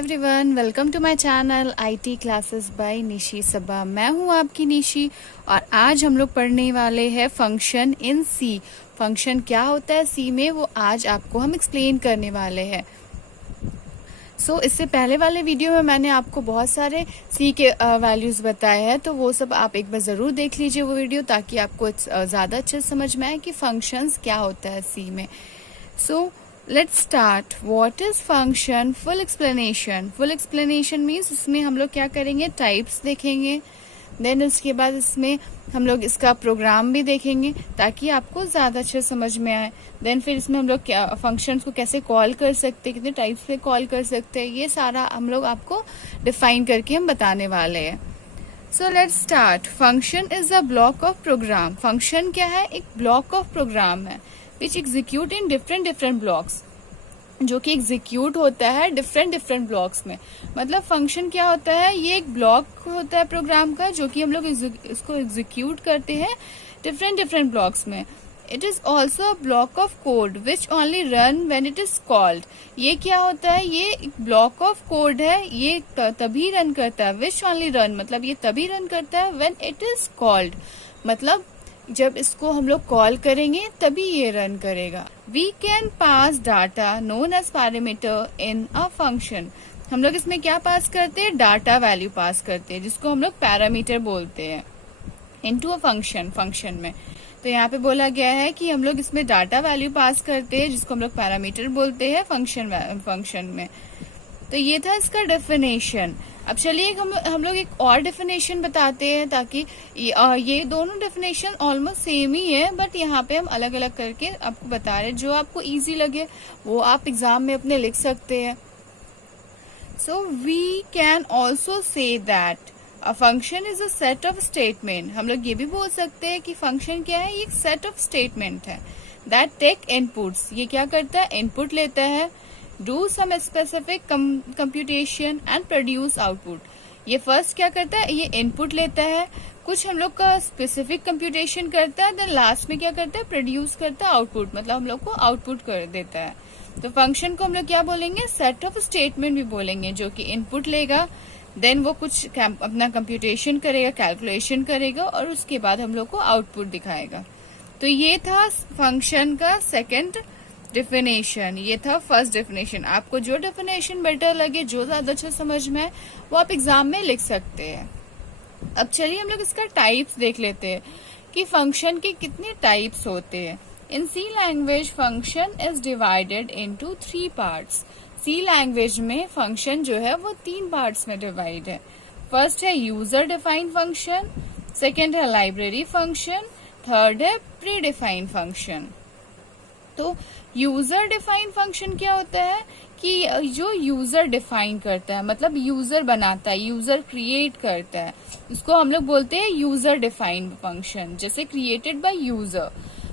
Everyone, welcome to my channel IT classes by Nishi Saba. मैं हूं आपकी निशी और आज हम लोग पढ़ने वाले हैं फंक्शन इन सी। फंक्शन क्या होता है सी में, वो आज आपको हम एक्सप्लेन करने वाले हैं। इससे पहले वाले वीडियो में मैंने आपको बहुत सारे सी के वैल्यूज बताए हैं, तो वो सब आप एक बार ज़रूर देख लीजिए वो वीडियो, ताकि आपको ज़्यादा अच्छे समझ में आए कि फंक्शंस क्या होता है सी में। Let's start. What is function? Full explanation. Full explanation means इसमें हम लोग क्या करेंगे, टाइप्स देखेंगे, देन उसके बाद इसमें हम लोग इसका प्रोग्राम भी देखेंगे ताकि आपको ज़्यादा अच्छे समझ में आए। देन फिर इसमें हम लोग क्या फंक्शंस को कैसे कॉल कर सकते हैं, कितने टाइप्स में कॉल कर सकते हैं, ये सारा हम लोग आपको डिफाइन करके हम बताने वाले हैं। So let's start. Function is a block of program. Function क्या है, एक ब्लॉक ऑफ प्रोग्राम है which execute in different blocks, जो कि एग्जीक्यूट होता है डिफरेंट ब्लॉक्स में। मतलब फंक्शन क्या होता है, ये एक ब्लॉक होता है प्रोग्राम का जो कि हम लोग इसको एग्जीक्यूट करते हैं डिफरेंट ब्लॉक्स में। It is also a block of code which only run when it is called. ये क्या होता है, ये एक ब्लॉक ऑफ कोड है, ये तभी रन करता है। विच ओनली रन मतलब ये तभी रन करता है व्हेन इट इज कॉल्ड, मतलब जब इसको हम लोग कॉल करेंगे तभी ये रन करेगा। We can pass data known as parameter in a function. हम लोग इसमें क्या पास करते हैं, डाटा वैल्यू पास करते हैं, जिसको हम लोग पैरामीटर बोलते हैं इनटू अ फंक्शन में। तो यहाँ पे बोला गया है कि हम लोग इसमें डाटा वैल्यू पास करते हैं, जिसको हम लोग पैरामीटर बोलते हैं फंक्शन में। तो ये था इसका डेफिनेशन। अब चलिए हम लोग एक और डेफिनेशन बताते हैं, ताकि ये दोनों डेफिनेशन ऑलमोस्ट सेम ही है, बट यहाँ पे हम अलग अलग करके आपको बता रहे हैं। जो आपको इजी लगे वो आप एग्जाम में अपने लिख सकते हैं। So we can also say that a function is a set of statement. हम लोग ये भी बोल सकते हैं कि फंक्शन क्या है, ये एक सेट ऑफ स्टेटमेंट है दैट टेक इनपुट्स। ये क्या करता है, इनपुट लेता है, do some specific computation and produce output। ये फर्स्ट क्या करता है, ये इनपुट लेता है, कुछ हम लोग का स्पेसिफिक कंप्यूटेशन करता है, देन लास्ट में क्या करता है, प्रोड्यूस करता है आउटपुट, मतलब हम लोग को आउटपुट कर देता है। तो फंक्शन को हम लोग क्या बोलेंगे, सेट ऑफ स्टेटमेंट भी बोलेंगे, जो कि इनपुट लेगा, देन वो कुछ अपना कंप्यूटेशन करेगा, कैलकुलेशन करेगा, और उसके बाद हम लोग को आउटपुट दिखाएगा। तो ये था फंक्शन का सेकेंड डेफिनेशन, ये था फर्स्ट डेफिनेशन। आपको जो डेफिनेशन बेटर लगे, जो ज्यादा अच्छा समझ में है, वो आप एग्जाम में लिख सकते हैं। अब चलिए हम लोग इसका टाइप्स देख लेते हैं कि फंक्शन के कितने टाइप्स होते हैं। In C language function is divided into 3 parts. C language में फंक्शन जो है वो 3 पार्ट्स में डिवाइड है। फर्स्ट है यूजर डिफाइंड फंक्शन, सेकेंड है लाइब्रेरी फंक्शन, थर्ड है प्री डिफाइंड फंक्शन। तो यूजर डिफाइन फंक्शन क्या होता है कि जो यूजर डिफाइन करता है, मतलब यूजर बनाता है, यूजर क्रिएट करता है, उसको हम लोग बोलते हैं यूजर डिफाइंड फंक्शन, जैसे क्रिएटेड बाय यूजर।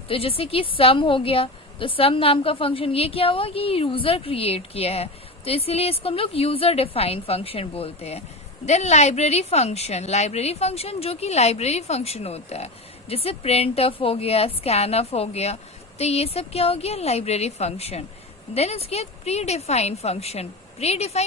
तो जैसे कि सम हो गया, तो सम नाम का फंक्शन ये क्या हुआ कि यूजर क्रिएट किया है, तो इसीलिए इसको हम लोग यूजर डिफाइंड फंक्शन बोलते हैं। देन लाइब्रेरी फंक्शन जो कि लाइब्रेरी फंक्शन होता है, जैसे प्रिंट ऑफ हो गया, स्कैन ऑफ हो गया, तो ये सब क्या हो गया, लाइब्रेरी फंक्शन। देन इसके बाद प्री डिफाइंड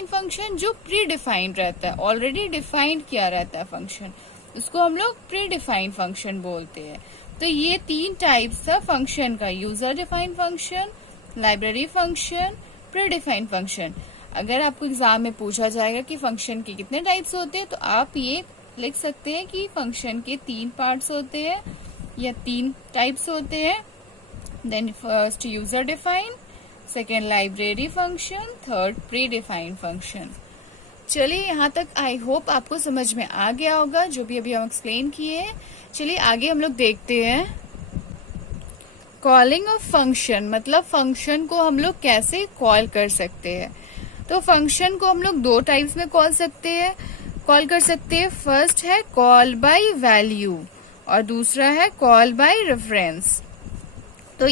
फंक्शन जो प्री डिफाइंड रहता है, ऑलरेडी डिफाइंड किया रहता है फंक्शन, उसको हम लोग प्री डिफाइंड फंक्शन बोलते हैं। तो ये 3 टाइप्स था फंक्शन का, user defined function, library function, pre defined function. अगर आपको एग्जाम में पूछा जाएगा कि फंक्शन के कितने टाइप्स होते हैं, तो आप ये लिख सकते हैं कि फंक्शन के 3 पार्ट्स होते हैं या 3 टाइप्स होते हैं। Then first user define, second library function, third predefined function। चलिए यहाँ तक आई होप आपको समझ में आ गया होगा जो भी अभी हम एक्सप्लेन किए। चलिए आगे हम लोग देखते हैं कॉलिंग ऑफ फंक्शन, मतलब फंक्शन को हम लोग कैसे कॉल कर सकते हैं। तो फंक्शन को हम लोग 2 टाइप्स में कॉल कर सकते हैं। फर्स्ट है कॉल बाय वैल्यू और दूसरा है कॉल बाय रेफरेंस। तो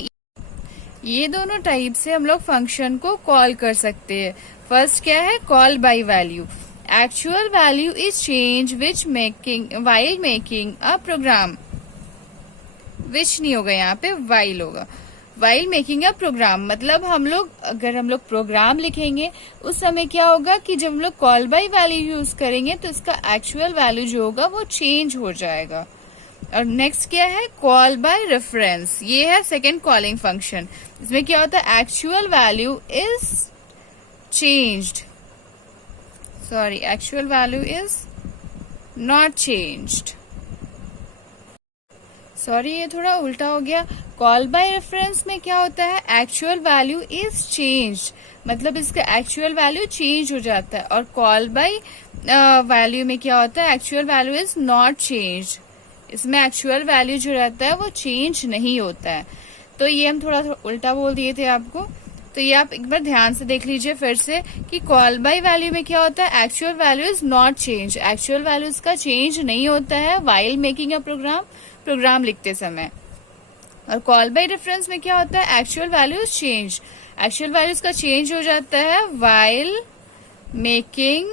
ये दोनों टाइप से हम लोग फंक्शन को कॉल कर सकते हैं। फर्स्ट क्या है, call by value. Actual value is change while making a program, which नहीं होगा यहाँ पे, वाइल होगा। वाइल मेकिंग अ प्रोग्राम, मतलब अगर हम लोग प्रोग्राम लिखेंगे उस समय क्या होगा कि जब हम लोग कॉल बाय वैल्यू यूज करेंगे तो इसका एक्चुअल वैल्यू जो होगा वो चेंज हो जाएगा। और नेक्स्ट क्या है, कॉल बाय रेफरेंस, ये है सेकेंड कॉलिंग फंक्शन। इसमें क्या होता है, actual value is changed, sorry actual value is not changed, sorry ये थोड़ा उल्टा हो गया। कॉल बाय रेफरेंस में क्या होता है, एक्चुअल वैल्यू इज चेंज्ड, मतलब इसका एक्चुअल वैल्यू चेंज हो जाता है। और कॉल बाय वैल्यू में क्या होता है, actual value is not changed, इसमें एक्चुअल वैल्यू जो रहता है वो चेंज नहीं होता है। तो ये हम थोड़ा उल्टा बोल दिए थे आपको, तो ये आप एक बार ध्यान से देख लीजिए फिर से कि कॉल बाय वैल्यू में क्या होता है, actual value is not change, actual value इसका चेंज नहीं होता है वाइल मेकिंग अ प्रोग्राम लिखते समय। और कॉल बाय रेफरेंस में क्या होता है, actual value is change, actual value इसका चेंज हो जाता है वाइल मेकिंग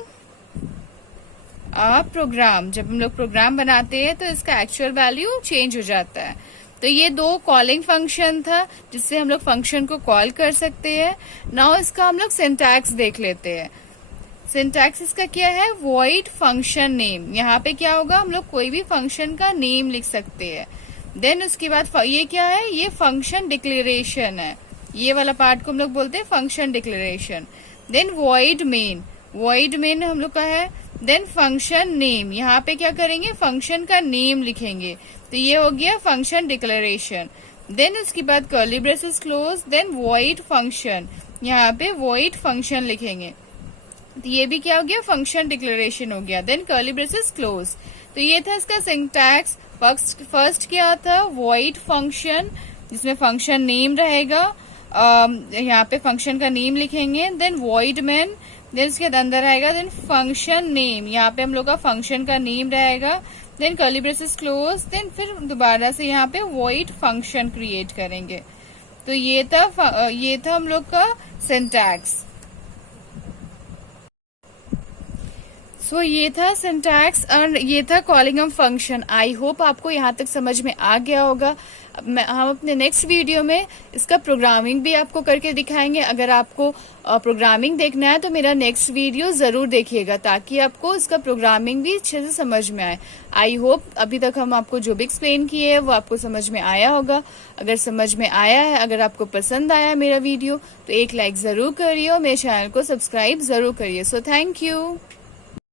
अ प्रोग्राम, जब हम लोग प्रोग्राम बनाते हैं तो इसका एक्चुअल वैल्यू चेंज हो जाता है। तो ये दो कॉलिंग फंक्शन था जिससे हम लोग फंक्शन को कॉल कर सकते हैं। नाउ इसका हम लोग सिंटैक्स देख लेते हैं। सिंटैक्स इसका क्या है, वॉइड फंक्शन नेम, यहाँ पे क्या होगा, हम लोग कोई भी फंक्शन का नेम लिख सकते हैं। देन उसके बाद ये क्या है, ये फंक्शन डिक्लेरेशन है, ये वाला पार्ट को हम लोग बोलते हैं function declaration. Then void main हम लोग का है। देन फंक्शन नेम, यहाँ पे क्या करेंगे, फंक्शन का नेम लिखेंगे, तो ये हो गया फंक्शन डिक्लेरेशन। देन उसके बाद curly braces close, then void function, यहाँ पे वॉइड फंक्शन लिखेंगे, तो ये भी क्या हो गया, फंक्शन डिक्लेरेशन हो गया। Then curly braces close. तो ये था इसका सिंटैक्स। फर्स्ट क्या था, वॉइड फंक्शन, जिसमें फंक्शन नेम रहेगा, यहाँ पे फंक्शन का नेम लिखेंगे। देन वॉइड मेन, देन इसके अंदर आएगा, देन फंक्शन नेम, यहाँ पे हम लोग का फंक्शन का नेम रहेगा। Then curly braces close, then फिर दोबारा से यहाँ पे वॉइड फंक्शन क्रिएट करेंगे। तो ये था हम लोग का सिंटैक्स। सो ये था सिंटैक्स और ये था calling of function. I hope आपको यहाँ तक समझ में आ गया होगा। हम अपने नेक्स्ट वीडियो में इसका प्रोग्रामिंग भी आपको करके दिखाएंगे। अगर आपको प्रोग्रामिंग देखना है तो मेरा नेक्स्ट वीडियो जरूर देखिएगा, ताकि आपको इसका प्रोग्रामिंग भी अच्छे से समझ में आए। आई होप अभी तक हम आपको जो भी एक्सप्लेन किए है वो आपको समझ में आया होगा। अगर समझ में आया है, अगर आपको पसंद आया मेरा वीडियो, तो एक लाइक जरूर करिए और मेरे चैनल को सब्सक्राइब जरूर करिए। So thank you.